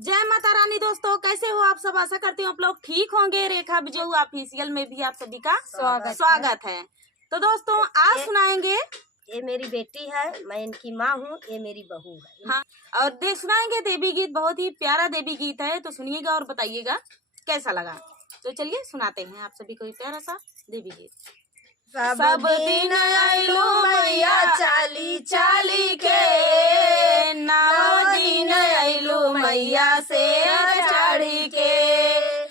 जय माता रानी। दोस्तों कैसे हो आप सब? आशा करती हूँ आप लोग ठीक होंगे। रेखा विजयू ऑफिशियल में भी आप सभी का स्वागत है। तो दोस्तों आज सुनाएंगे, ये मेरी बेटी है, मैं इनकी माँ हूँ, ये मेरी बहू है। हाँ, और सुनाएंगे देवी गीत। बहुत ही प्यारा देवी गीत है, तो सुनिएगा और बताइएगा कैसा लगा। तो चलिए सुनाते हैं आप सभी को एक प्यारा सा देवी गीत। सब दिन आइलो मैया चाली चाली के, नौ दिन आइलो मैया शेर चढ़ी के।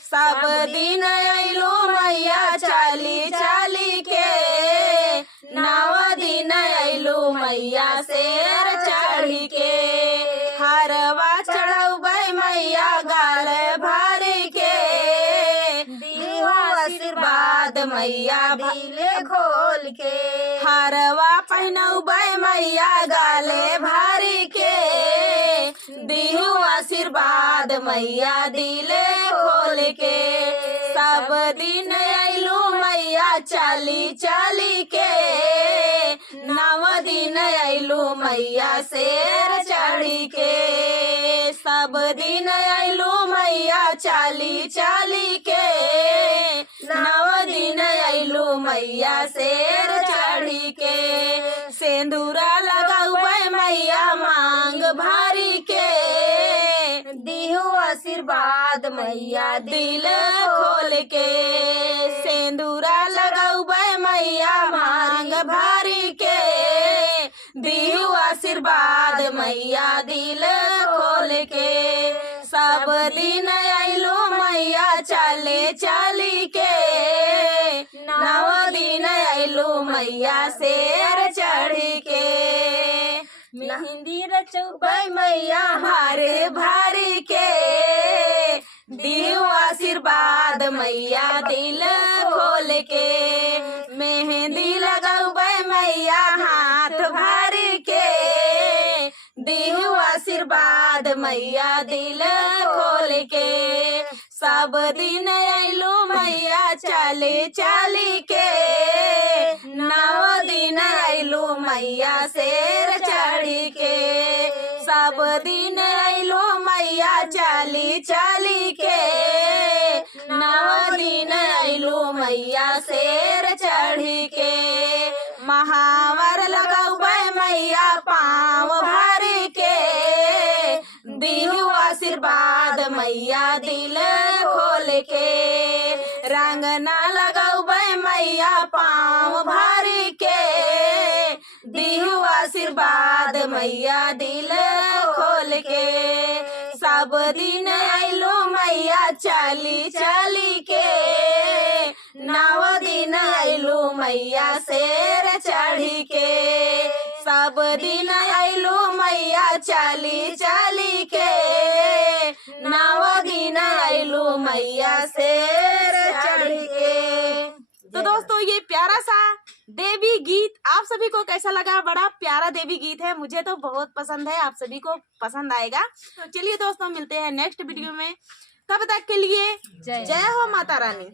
सब दिन आइलो मैया चाली चाली के, नौ दिन आइलो मैया शेर चढ़ी के। हरवा चढ़ौबै मैया गाल भरी के, दिहो आशीर्वाद मैया दिले खोल के। हरवा पहनौबै मैया गाले भरी के, दिहु आशीर्वाद मैया दिले खोल के। सब दिन आइलू मैया चाली चाली के, नौ दिन आइलू मैया शेर चढ़ी के। सब दिन आइलू मैया चाली चाली के, नौ दिन आइलू मैया शेर चढ़ी के। सेंदूरा लगाउबै मैया मांग भरी के, दिहो आशीर्वाद मैया दिल खोल के। सेंदूरा लगाउबै मैया मांग भरी के, दिहु आशीर्वाद मैया दिल खोल के। सब दिन आइलो मैया चाले चाली के, नौ दिन आइलो मैया शेर चढ़ी के। मेहंदी रचौबै मैया भारे भारी के, दिहु आशीर्वाद मैया दिल खोल के। मेहंदी लगौबै मैया हाथ भरी के, दिहु आशीर्वाद मैया दिल खोल के। सब दिन आइलो मैया चाली चाली के, नौ दिन आइलो मैया शेर चढ़ी के। सब दिन आइलो मैया चाली चाली के, नौ दिन आइलो मैया शेर चढ़ी के। महावर लगौबै मैया पाँव भरी के, दिहु आशीर्वाद मैया दिल खोल के। रंगना लगौबै मैया पाँव भरी के, दिहु आशीर्वाद मैया दिल खोल के। सब दिन आइलो मैया चाली चाली के, नौ दिन आइलो मैया शेर चढ़ी के। सब दिन आइलो मैया चाली चाली के, नौ दिन आइलो मैया शेर चढ़ी के। तो दोस्तों ये प्यारा सा देवी गीत आप सभी को कैसा लगा? बड़ा प्यारा देवी गीत है, मुझे तो बहुत पसंद है, आप सभी को पसंद आएगा। तो चलिए दोस्तों मिलते हैं नेक्स्ट वीडियो में, तब तक के लिए जय हो माता रानी।